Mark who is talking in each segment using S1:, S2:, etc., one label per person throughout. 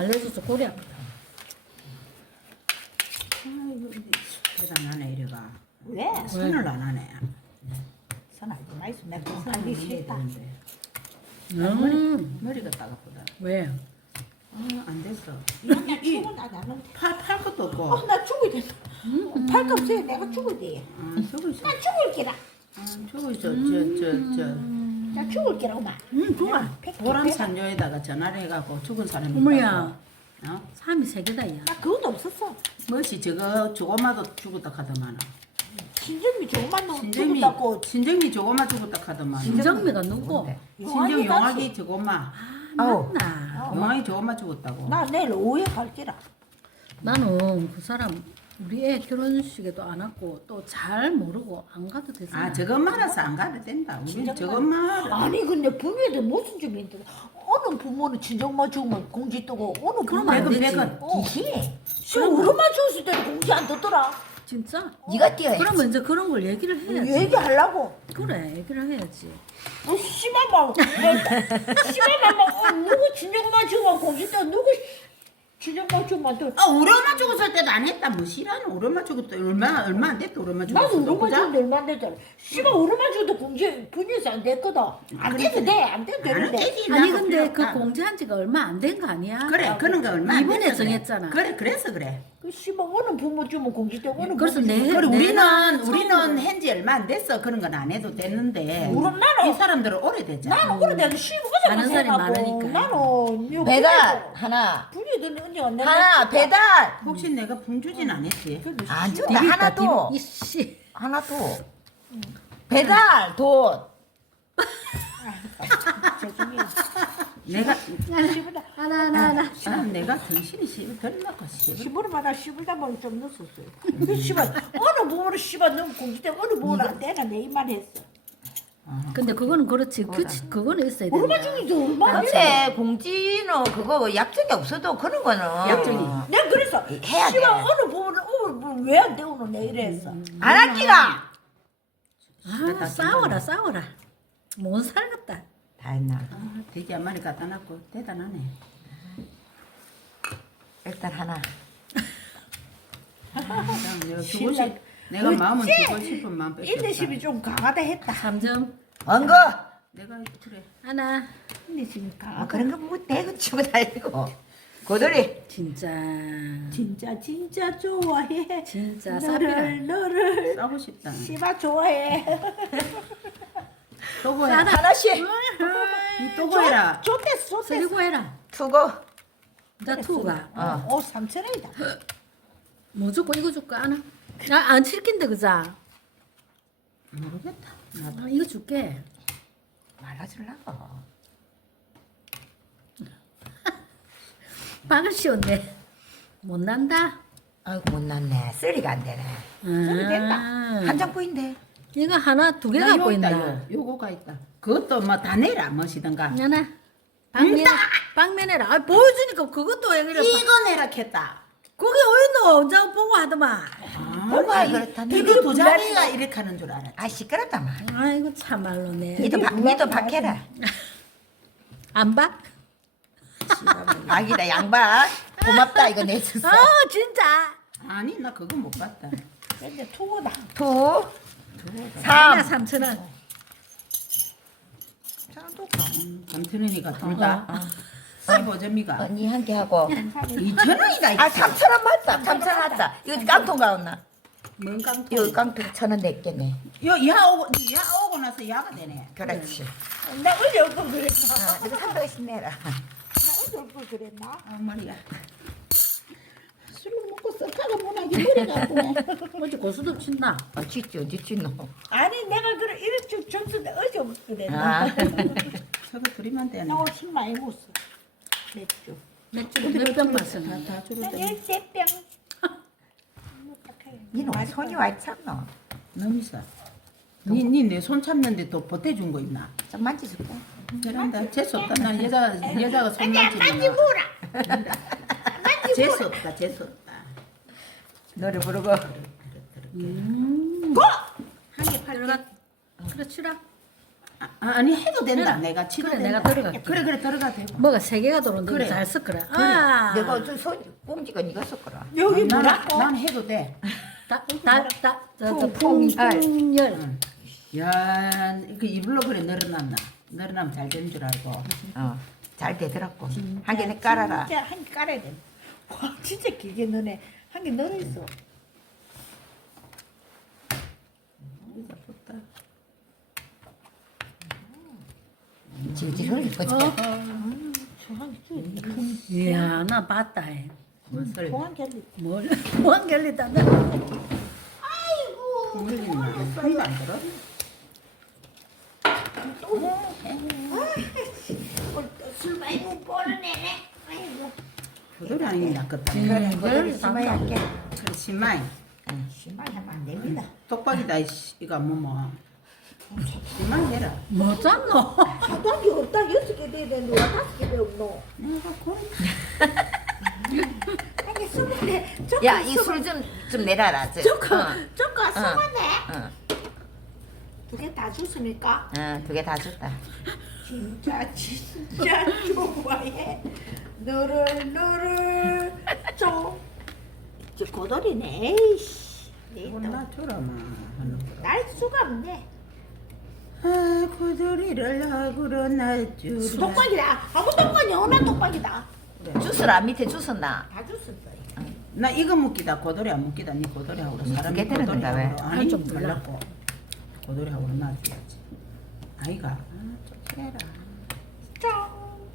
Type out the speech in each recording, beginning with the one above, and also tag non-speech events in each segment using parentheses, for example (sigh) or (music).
S1: 고리 아프다.
S2: 아이고 대단하네 이래가
S3: 왜?
S2: 손을 안 하네
S3: 선하지 마이소 내가 돈
S2: 손을
S3: 살기
S2: 해야
S3: 싫다.
S1: 음,
S2: 머리 가 따갑다
S1: 왜?
S2: 아 안 됐어
S3: 나 죽을라도 안 하는데.
S2: 팔, 팔 것도 없고
S3: 어, 나 죽어야 된다. 팔도 없어요. 내가 죽어야 돼.
S2: 아, 저거 있어
S3: 나 죽을 게라.
S2: 아, 저거 있어 저저 저
S3: 나 죽을 게라, 엄마.
S1: 음, 좋아.
S2: 보람 산조에다가 전화를 해갖고 죽은 사람이
S1: 어머야.
S2: 있다고. 어?
S1: 삶이 세 개다, 야.
S3: 나 그것도 없었어.
S2: 뭐지 저거 조그마도 죽었다 하더만
S3: 신정미 조금만 넣으면
S2: 신정미
S3: 죽었다고.
S2: 신정미 조그마 죽었다 하더만
S1: 진정미가 누구?
S2: 신정
S3: 용환이
S2: 용하기 조그마
S1: 아,
S3: 아우.
S1: 맞나?
S2: 용하기 조그마 죽었다고
S3: 나 내일 오후에 갈 게라.
S1: 나는 그 사람 우리 애 결혼식에도 안 왔고 또 잘 모르고 안 가도 되잖아.
S2: 아 저것만 알아서 안 가도 된다
S3: 진정만.
S2: 저것만 알아.
S3: 아니 근데 부모들 무슨 좀 있는데 어느 부모는 친정만 죽으면 공지 뜨고 어느
S1: 그럼
S3: 부모는
S1: 안 되지.
S2: 백은
S3: 어. 지금 우리만 죽었을 때는 공지 안 뜨더라.
S1: 진짜?
S3: 네가 뛰어야지.
S1: 그러면 이제 그런 걸 얘기를 해야지.
S3: 얘기하려고.
S1: 그래, 얘기를 해야지.
S3: 뭐 심한 말, 심한 말, 어, 누구 친정만 죽으면 공지 뜨 누구 죽으면
S2: 또아 우리 엄마 죽었을 때도 안 했다 뭐 시라는 우리 엄마 죽었다 얼마 얼마 안 됐다 우리 엄마
S3: 나도
S2: 죽었을 때
S3: 우리만
S2: 보자
S3: 죽는데 얼마 안 됐잖아. 씨발 우리만 죽어도 공지 분유에서 안 됐거든. 안 돼도 돼, 안 돼도
S2: 안
S3: 되는데.
S2: 되지
S1: 아니
S2: 나도
S1: 근데
S2: 필요
S1: 그
S2: 없다.
S1: 공지한 지가 얼마 안 된 거 아니야?
S2: 그래 그런 거 얼마 안
S1: 이번에
S2: 돼서 그래.
S1: 정했잖아.
S2: 그래 그래서 그래
S3: 그 씨발 어느 부모 주면 공지 뜨 어느
S1: 그래서
S3: 부모
S1: 내-
S3: 주면
S2: 그래
S1: 네.
S2: 우리는
S1: 내가
S2: 우리는 현지 얼마 안 됐어 그런 건 안 해도 됐는데
S3: 우리 나는-
S2: 이 사람들은 오래됐잖아
S3: 나는 오래돼도 씨발 어제
S1: 아는 사람이 많으니까.
S3: 나는 요
S4: 배달 하나
S3: 분유들 언제 왔나?
S4: 하나 배달
S2: 혹시 내가 붕주진 안 했지?
S4: 안 준다 하나 또
S1: 이씨.
S4: 하나 또 배달 돈
S2: 내가
S3: 씨발다.
S1: 하나 하나 하나.
S2: 아, 내가 정신이 씨 별나고 씨
S3: 씨발마다 씨발다 보면 좀 넣었었어요. 그 씨발 어느 부모는 씨발 너무 공지 때 어느 부모는 안 되나 내 입만 했어.
S1: 근데 그거는 그렇지. 규칙 그거는 있어야
S3: 얼마
S1: 된다.
S3: 중이죠 얼마?
S4: 근데 공지는 그거 약속이 없어도 그런 거는
S2: 약속이.
S3: 내가 그래서
S4: 해야 돼.
S3: 씨발 어느 부모는 어느 왜안 되오노 내 이랬어.
S4: 안 할기가
S1: 아, 싸워라 싸워라. 뭔 살겠다.
S4: 다 했나
S2: 아, 돼지 한 마리 갖다 놨고 대단하네
S4: 일단 하나
S2: 아,
S3: 신랑.
S2: 싶 내가 마음은 주고 싶은 마음 뺏겼다
S3: 인내심이 좀 강하다 했다.
S1: 3점.
S4: 언거
S2: 내가 그래
S1: 하나.
S3: 인내심이
S4: 아,
S3: 강하다.
S4: 그런 거뭐 대고 치고 달리고 고돌이
S1: 진짜
S3: 진짜 진짜 좋아해.
S1: 진짜 쌉이라.
S3: 너를 너를
S2: 싸고 싶다
S3: 씨발 좋아해.
S2: 또고 해라
S4: 하나씩
S2: 또고 해라
S3: 좋댔어 좋댔어.
S1: 쓰리고 해라.
S4: 투고
S1: 나 투가.
S4: 어.
S3: 어 3천 원이다.
S1: 뭐 줄까 이거 줄까 하나? 나안 칠긴데 그자.
S2: 모르겠다 나도
S1: 아, 이거 줄게.
S4: 말라주려고
S1: 박을 (laughs) 씌웠네. 못 난다.
S4: 아이고 못 났네 쓰리가 안 되네
S1: 소리
S3: 됐다.
S4: 한 장 보인대
S1: 이거 하나
S2: 두개나
S1: 갖고
S2: 요거 있다,
S1: 있나?
S2: 요. 요거가 있다 그것도 뭐 다 내라 뭐시든가
S1: 하나. 방면 방면해라. 아, 보여주니까 그것도 왜 그래?
S2: 이거 내라 했다
S1: 그게 어딨노? 언제 보고 하더만.
S4: 뭐가
S2: 아,
S4: 그렇다니.
S2: 이거 두 자리가 이렇게 하는 줄 알았지.
S4: 아 시끄럽다만
S1: 아이고 참말로네.
S4: 니도 박 니도 박해라. (laughs)
S1: 안 봐? (laughs)
S4: 아기다 양반 고맙다 이거 내줬어
S1: 아 진짜.
S2: 아니 나 그거 못 봤다.
S3: 근데 투고다.
S4: 투
S1: 하나
S4: 삼.
S1: 3천 원.
S2: 감천원이가 둘다. 십오점이가.
S4: 언니 한개 하고.
S2: 이천원이다
S4: 아 삼천 원 맞다 삼천 원 맞다 이거 깡통 가온나
S2: 뭔 깡통
S4: 이거 깡통 천 원 냈겠네
S2: 요 야 오고 야 오고 나서 야가 되네
S4: 그렇지
S3: 나 어제 얼굴 그랬나?
S4: 아 이거 한 개씩 내라
S3: 나 어제 얼굴 그랬나?
S2: 아 말이야
S3: 술을 먹고 썩하고 못하게 머리가 아프네.
S1: 어째 고수도 친다.
S4: 아 쥐지 어디 쥐노
S3: 아니 내가 그래 쭉 점수인데 어제 얼굴 그랬나?
S4: 아 (laughs)
S2: 저거 드리면 되네
S3: 나 오늘 많이 먹었어. 맥주.
S1: 맥주 몇병 마시는?
S2: 다 줄을 나때
S3: 열세 병.
S4: 니는 왜 손이 와 참노
S2: 너무 있어 니니 내 손 참는데 또 보태준 거 있나
S4: 좀 만져줄까
S2: 그런다 재수 없다 난 여자 여자가 손
S3: 만지
S2: 만지는 거
S3: 무라.
S2: 재수 없다 재수 없다
S4: 노래 부르고
S1: 음.
S2: 한개 팔게.
S1: 그래 치라.
S2: 아, 아니 해도 된다.
S1: 해라.
S2: 내가 치도
S1: 그래,
S2: 된다.
S1: 내가 들어갈게.
S2: 그래 그래 들어가 되고.
S1: 뭐가 세 개가 들어오는데
S2: 그래.
S1: 잘 섞어라. 아,
S4: 내가 저손 꽁지가 네가 섞어라.
S3: 여기
S2: 난,
S3: 뭐라고?
S2: 난 해도 돼.
S1: 다다다저
S4: 풍풍열.
S1: 풍열.
S2: 야, 그 이불로 그래 늘어났나? 늘어나면 잘된줄 알고.
S4: 어, 잘 되더라고. 한개 깔아라.
S3: 진짜 한 개 깔아야 돼. 와 진짜 길게 너네 한개 늘어 있어.
S2: 붙다.
S4: 질질 흘릴 거지.
S1: 어? 이야, 나 봤다. 해.
S2: 무엇을
S3: 저한 개.
S1: 뭘, 뭐한 결리다.
S2: 흘리는 말 한도 안 들어?
S3: 술 많이 못 버르네. 아이고.
S2: 그들이 아니긴 낫겠다.
S4: 그래, 심하게 할게.
S2: 그래 심마이.
S3: 심하게 하면 안 됩니다.
S2: 똑박이다. 이거 뭐뭐. 심마이 해라.
S1: 뭐 짰노?
S3: 가방이 없다 여섯 개 돼야 되는데 왜 다섯 개 없노?
S2: 내가 그 (laughs)
S3: 한개 쓰면네.
S4: 야, 이 술 좀 좀 내라라. 저.
S3: 조금
S4: 어,
S3: 조금 쓰면네.
S4: 어,
S3: 두 개 다 줬습니까?
S4: 어, 두 개 다 줬다.
S3: 진짜 진짜 좋아해. 너를 너를 좀 저 고돌이네. 에이씨.
S2: 이거
S3: 내가
S2: 나 줘라 마. 하는 거.
S3: 날 수가 없네.
S2: 아 구두리를 하구로 날 주라.
S3: 똑박이다. 아무 똑박이 어나 똑박이다.
S4: 주스라 밑에 주웠나?
S3: 다 줬었어요.
S2: 나 이거 묶기다 고돌이 안 묶기다 니 사람이
S4: 개 되는 건가, 왜?
S2: 고돌이하고
S1: 아니 좀좀 몰라.
S2: 달랐고 고돌이하고 놔줘야지 아이가 아, 좀 해라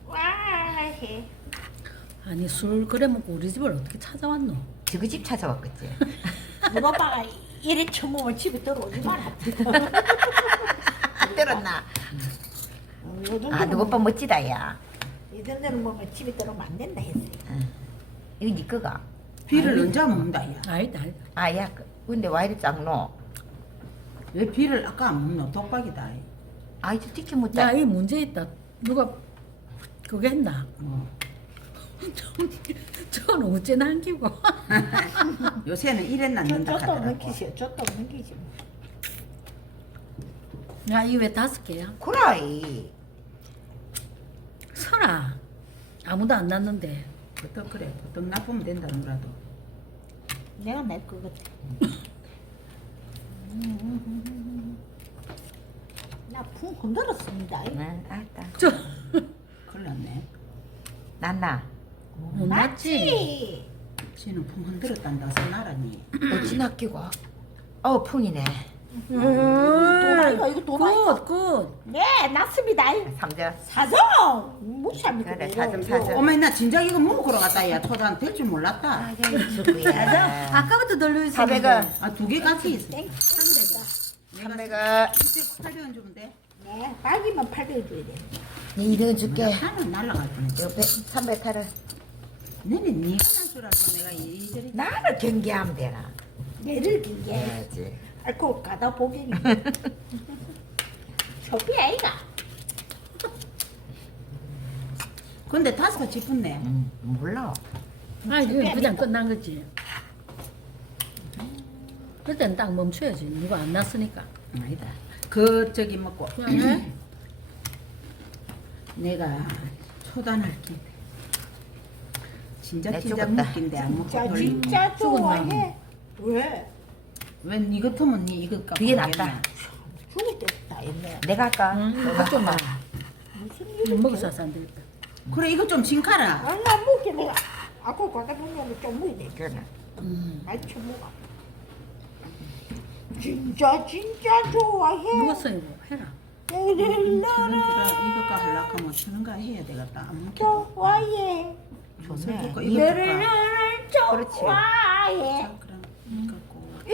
S3: 좋아해.
S1: 아니, 술 그래 먹고 우리 집을 어떻게 찾아왔노?
S4: 저그 집 찾아왔겠지. (laughs)
S3: 우리 오빠가 이래 처먹으면 집에 들어오지 마라. (laughs)
S4: 안 들었나?
S3: 요즘
S4: 아, 누구 오빠 멋지다, 야.
S3: 이 정도는 먹으면 집에 들어오면 안 된다 했어요.
S4: 이거 네 거가.
S2: 비를 언제 먹는다 야.
S1: 아니다, 아니다.
S4: 아, 야, 그- 근데 와 이리 작노?
S2: 왜 비를 아까 안 먹노 독박이다 이.
S4: 아, 이거 찍히 못자.
S1: 야, 이 문제 있다. 누가 그게 했나?
S2: 뭐 (laughs)
S1: 저건 어째 남기고. (laughs)
S2: 요새는 이래
S3: 저
S2: 낳는다
S3: 저도
S2: 하더라고
S3: 넘기시오. 저도 넘기지. 뭐.
S1: 야, 이왜 다섯 개야?
S4: 구라이.
S1: 설아. 아무도 안 났는데.
S2: 보통 그래 보통 나쁘면 된다 누라도
S3: 내가 낼 것 같아. 나풍 흔들었습니다.
S4: 응, 알았다.
S1: 저,
S2: 큰일 났네
S4: 난나.
S1: 못 났지?
S2: 지는 풍 흔들었단다 서 나라니
S4: 어찌 낚이고? 어, 풍이네.
S3: 도라이가 이거 도라이가.
S1: 굿, 굿.
S3: 네, 났습니다.
S4: 삼자.
S3: 사정 무시합니까?
S4: 그래,
S3: 이거,
S4: 사정,
S3: 이거.
S4: 사정.
S2: 어머니 나 진작 이거 먹으러 갔다 야 초단 될 줄 몰랐다
S4: 아, 이거 죽구야.
S1: 아까부터 들려 있었는데.
S4: 사백은
S2: 아두 개 같이 있어
S3: 땡.
S4: 삼백은
S2: 이제 800원 주면 돼?
S3: 네, 박이면 800 줘야 돼.
S4: 네 이거 줄게.
S2: 하나 날라갈 뻔했어
S4: 이거 300 하라.
S2: 너네 니가 날줄 알고 내가 이리저리
S4: 나를 경계하면 되나?
S3: 내를 길게.
S4: 해야지.
S3: 알고 가다 보겠니? 저비 아이가.
S2: 근데 다섯 개 짚었네
S4: 음, 몰라.
S1: 아, 이거 그냥 끝난 거지. 그때는 딱 멈춰야지. 누가 안 났으니까.
S2: 아니다 그 저기 먹고
S1: 그냥 (clears throat)
S2: 내가 초단할 게 진작
S4: 내
S2: 진작
S4: 죽었다.
S2: 먹긴데 안 먹고
S3: 자,
S2: 돌리면
S3: 진짜? 좋아해. 왜?
S2: 웬 이거 터면 니 이거 값
S4: 그게? 낫다.
S3: 죽을 때다 했네.
S4: 내가 할까?
S1: 응, 학좀 나.
S3: 무슨 일이
S1: 먹어서 안 되겠다.
S2: 그래 이거 좀 신카라
S3: 아, 나 먹게 내가. 아까 가다 보면 좀 무이네.
S4: 그래.
S1: 음.
S3: 날 쳐먹어. 진짜 진짜 좋아해.
S1: 먹었어, 이거. 해라.
S3: 너를
S2: 이거가 하려고 하면 저는가 해야 되겠다 안 먹겠다
S3: 좋아해.
S4: 좋네.
S2: 이거 줄까?
S4: 그렇지.
S3: 좋아해.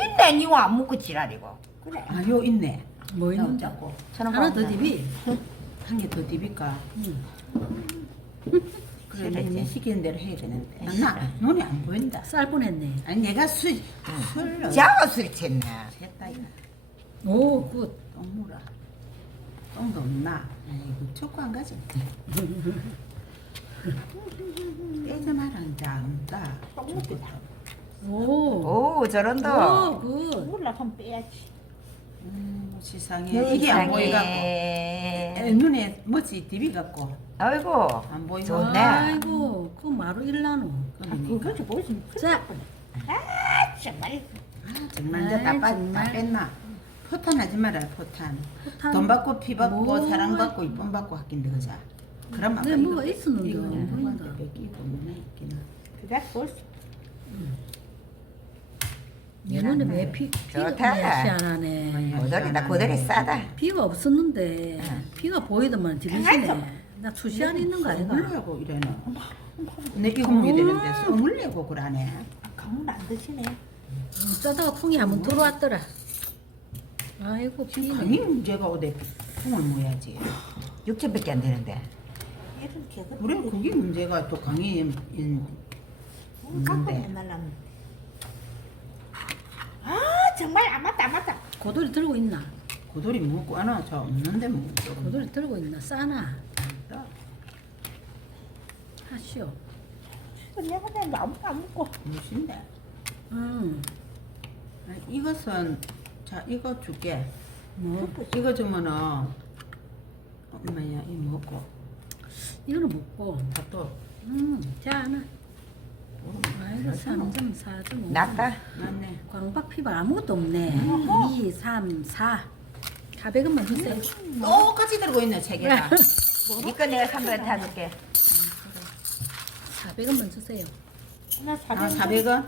S4: 있네, 니와 안 먹고 지랄이고.
S3: 그래.
S2: 아 요 있네
S1: 뭐?
S2: 잡고
S4: 저는
S1: 하나 더
S4: 먹나?
S1: 디비.
S2: 한 개 더 디빌까
S1: 응.
S2: 그래. 내 시키는 대로 해야 되는데 나. 눈이 안 보인다
S1: 쌀 뻔했네.
S2: 아니 내가 술 술로
S4: 자가 술이 챘네.
S2: 이거
S1: 오, 굿.
S2: 똥 물어 똥도 없나 아이고 초코 안 가지 빼지 마라 이제 안다
S3: 똥 먹겠다.
S1: 오.
S4: 오, 저런다.
S1: 오, 굿.
S3: 몰라 한번 빼야지.
S2: 음, 세상에 이게 안 보이갖고 에. 눈에 뭐지 디비 갖고
S4: 아이고.
S2: 안 보이고
S4: 좋네.
S1: 아이고 그 마루 일나노.
S2: 그러니까
S3: 그거 보시면 자아 정말
S2: 아, 정말 이제 다,
S1: 아이,
S2: 빠, 다
S1: 정말.
S2: 뺐나 포탄 하지 마라 포탄
S1: 포탄.
S2: 돈 받고 피 받고
S1: 뭐.
S2: 사랑 받고 이쁨 받고 학긴데 그자 그럼
S1: 네, 뭐가 있었는데
S2: 이거
S1: 안 보인다.
S2: 뺏기고 뭐나
S3: 그게 볼수
S1: 내 눈에 왜 피, 피가
S4: 좋다.
S1: 희한하네.
S4: 고돌이다 고돌이 싸다.
S1: 피가 없었는데 피가 보이더만
S3: 강하죠.
S1: 디비시네. 나 수시 안 있는 거 아닌가?
S2: 물려고 이래는 내 이거 먹이 되는데 내고 그러네
S3: 강은 안 드시네
S1: 짜다가 풍이 한번 들어왔더라. 아이고
S2: 지금
S1: 피네.
S2: 강이 문제가 어디 풍을 모야지
S4: 6천밖에 안 되는데.
S2: 우리 그게 문제가 또 강이 인- 인-
S3: 갖고
S2: 있는데
S3: 날라면 아 정말 안 맞다 안 맞다
S1: 고돌이 들고 있나?
S2: 고돌이 먹고 하나 저 없는데 뭐
S1: 고돌이 들고 있나? 싸나? 하시오.
S3: 이거 내가 그냥 아무도 안 먹고
S2: 무신데
S1: 응.
S2: 아, 이것은 자 이거 줄게
S1: 뭐
S2: 이거 주면은 엄마야 이 먹고
S1: 이거는 먹고.
S2: 다 또
S1: 음, 자 하나. 아이고 3점 4점.
S4: 낫다.
S2: 맞네
S1: 광박 피바 아무것도 없네. 2, 3, 4. 400원만 주세요.
S2: 똑같이 들고 있네 세 개가
S4: 이거 내가 300원 타줄게.
S1: 400원만 주세요.
S2: 나아
S3: 사진
S2: 400원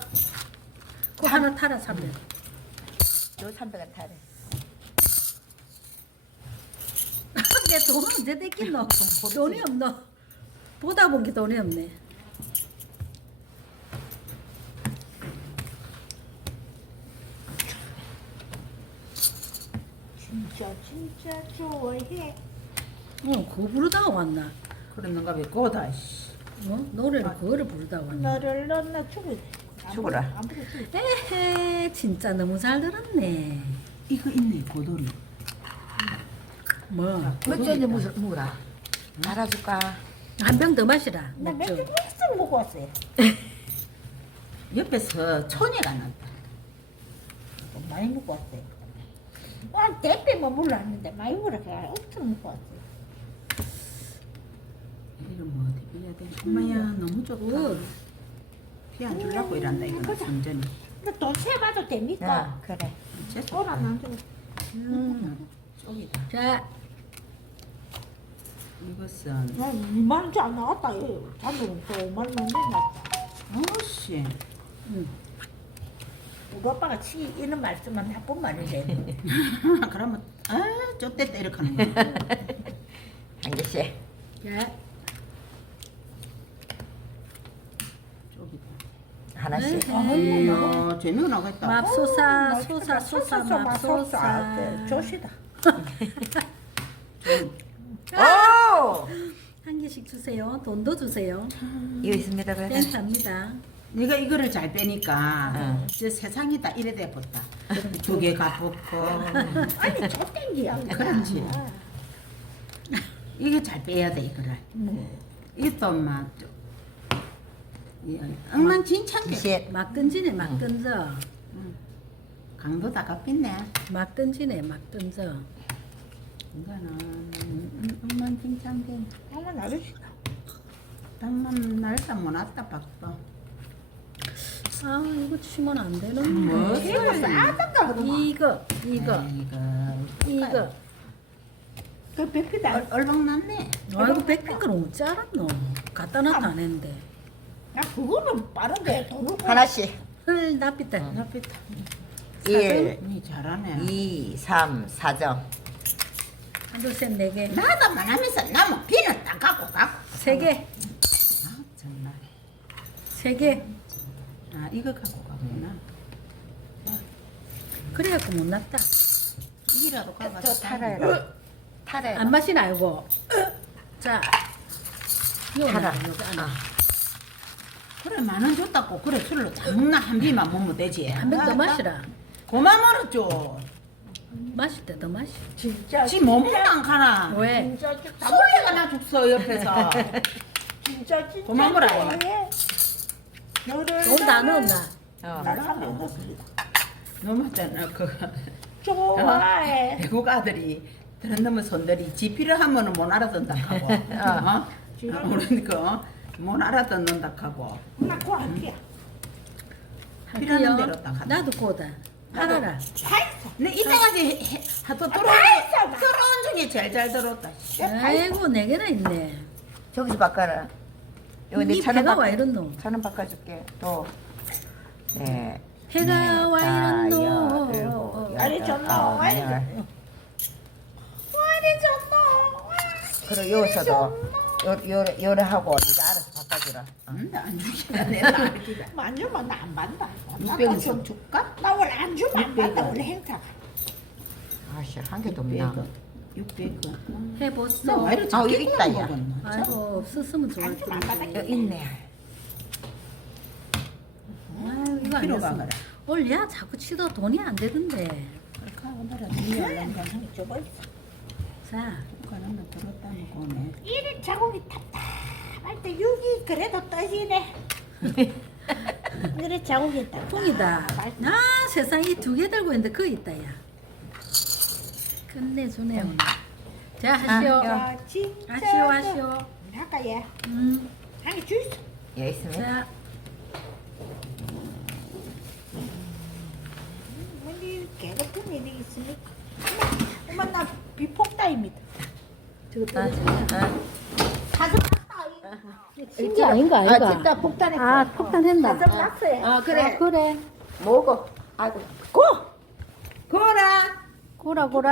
S1: 그 하나 타라 300원.
S4: 요 300원 타래. (laughs)
S1: 내돈 언제 뺏긴노? 돈이 없노? 보다 본 게 돈이 없네.
S3: 진짜 진짜 좋아해
S1: 어, 그거 부르다가 왔나?
S2: 그랬는가 왜 거다 씨.
S1: 어? 노래를 그거를 부르다가 왔나?
S3: 너를 넣나 죽을
S4: 죽어라.
S1: 에헤, 진짜 너무 잘 들었네.
S2: 이거 있네 고돌이
S1: 뭐?
S4: 어쩐지 무슨 뭐라. 말아줄까?
S1: 한 병 더 마시라.
S3: 나
S1: 맥주.
S3: 맥주 쓱 먹고 왔어요 (laughs)
S2: 옆에서 천이가 났다
S3: 많이 먹고 왔어요 난 대패만 몰랐는데 많이 먹으니까 엄청 먹고 왔어요
S2: 이름 뭐 어디 빌려야 돼? 엄마야 너무 좋다 피안 줄라고 이란다 이거 완전히.
S3: 근데 돈 세봐도 됩니까?
S4: 아, 그래.
S2: 죄송
S3: 돈안 주고.
S2: 음, 쪽이다.
S1: 자,
S2: 이것은.
S3: 난 2만 원치 안 나왔다. 이거 잔돈 또 5만 원 내놨다
S2: 어씨.
S1: 음.
S3: 우리 오빠가 치 이런 말씀은 나쁜 말이래
S2: 그러면 아 쫓댔다 이렇게 하는 거야
S4: 한 개씩.
S1: 자,
S2: 쪽이다
S4: 하나씩.
S1: 에헤.
S2: 이야 재미가 나겠다
S1: 맙소사, 소사, 소사, 맙소사.
S3: 네, 조시다
S4: 오! (laughs)
S1: 한 개씩 주세요. 돈도 주세요.
S4: 이거 있습니다.
S1: 괜찮습니다.
S2: 네가 이거를 잘 빼니까
S4: 응.
S2: 이제 세상이 다 이래 돼 봤다. 두개 갚고. (laughs)
S3: 아니 족땡기야
S2: 그렇지. 이게 잘 빼야 돼 이거를. 이것도 막 엉망진창게
S4: 이제
S1: 막 던지네, 막 던져.
S2: 강도 다 갚겠네.
S1: 막 던지네, 막 던져.
S2: 이거는 엉망진창게
S3: 한번 나르시다.
S2: 당만 날짜 못 왔다 바빠
S1: 아, 이거 주시면 안 되는데.
S2: 뭐?
S3: 이거 그러면
S1: 이거, 이거,
S2: 이거
S1: 이거.
S3: 그 백피다
S2: 얼- 얼방 났네
S1: 아이고, 걸 어찌 알았노? 갖다 놨다 안 했는데.
S3: 나 그거는 빠른데 돈을
S4: 하나씩.
S1: 헐, 납비다.
S2: 나쁘다
S4: 1,
S2: 니 잘하네
S4: 2, 3, 4점.
S1: 한, 둘, 셋, 네 개.
S2: 나도 말하면서 나무 비는 딱 갖고 가고
S1: 세 개.
S2: 아 정말
S1: 세 개.
S2: 아 이거 갖고 가구나
S1: 그래갖고 못 났다.
S2: 이라도
S4: 저
S2: 가가지고
S4: 타라요. 타라요.
S1: 안 마시나, 알고. 자. 이거
S4: 타라.
S1: 나, 이거 하나.
S4: 아.
S2: 그래 만원 줬다고 그래 술로 장나 한 비만 먹으면 되지
S1: 한병더 마시라.
S2: 고만 먹었죠
S1: 마실 때 더 마시.
S3: 진짜
S2: 지 몸은 안 가나
S1: 왜?
S3: 진짜 진짜
S2: 소리가 나 죽어 옆에서 (laughs)
S3: 진짜 진짜 좋아 해. 너를
S1: 돈다 넣었나?
S4: 어.
S3: 날 하면 넣습니다
S2: 너무 했잖아 그거
S3: 좋아해.
S2: 외국 아들이 들은 놈의 손들이 지피를 하면은 못 알아듣는다 하고 (laughs) 어? 어? 그러니까 못 알아듣는다 하고
S3: 나 고라피야.
S2: 필요한. 대로 딱 한다.
S1: 나도 고다. 팔아라.
S3: 파이서.
S2: 내 이때까지 해- 하도 들어온 중에 제일 잘 들었다
S1: 아이고 네 개나 있네.
S4: 저기서 바꿔라. 여기 이내 천원
S1: 배가 와
S4: 바꿔.
S1: 이런 놈.
S4: 천원 바꿔줄게. 또. 네.
S1: 해가 와 이런 놈.
S4: 일곱,
S3: 아니,
S4: 열.
S3: 와리 좀
S4: 그리고 여기서도 요, 요, 요래 하고 네가 알아서 바꿔주라. 어.
S2: 응, 안 주기라 내가 알기라
S3: 만주면 나안 받다.
S2: 600원 좀 줄까?
S3: 나 원래 안 주면 안 받다. 원래 행사가.
S4: 아씨 한 개도 없나?
S2: 600원 600원
S1: 해보소.
S2: 나 이렇게
S4: 아, 여기 있다, 야.
S2: 먹었나?
S1: 아이고 없었으면 좋을
S3: 안.
S1: 텐데.
S4: 여기 있네.
S1: 아유 이거 안
S2: 필요가
S1: 됐어. 올야 자꾸 치도 돈이 안 되던데.
S2: 오늘은
S3: 있어.
S1: 자,
S3: 이리 자국이 답답할 때 여기 그래도 떠지네. (laughs) 그래 자국이 답답.
S1: 통이다. 아 세상 이두개 들고 있는데 그거 있다 야. 끝내주네 오늘. 자 하시오.
S4: 아, 야.
S3: 진짜.
S1: 하시오 하시오.
S3: 아까 얘
S1: 음.
S3: 한개 주있어.
S4: 여기 있으면.
S1: 자,
S3: 뭔일 개 같은 일이 있습니까? 엄마, 엄마 나 비폭다입니다.
S1: 저거
S4: 아,
S1: 떨어져.
S4: 아.
S3: 가슴 났다.
S1: 진짜 아닌가 아닌가?
S4: 아 진짜 폭탄했어.
S1: 아 폭탄했나?
S3: 가슴 났어요.
S4: 아 그래.
S1: 그래.
S4: 먹어. 아이고.
S3: 고!
S4: 거라.
S1: 고라 고라.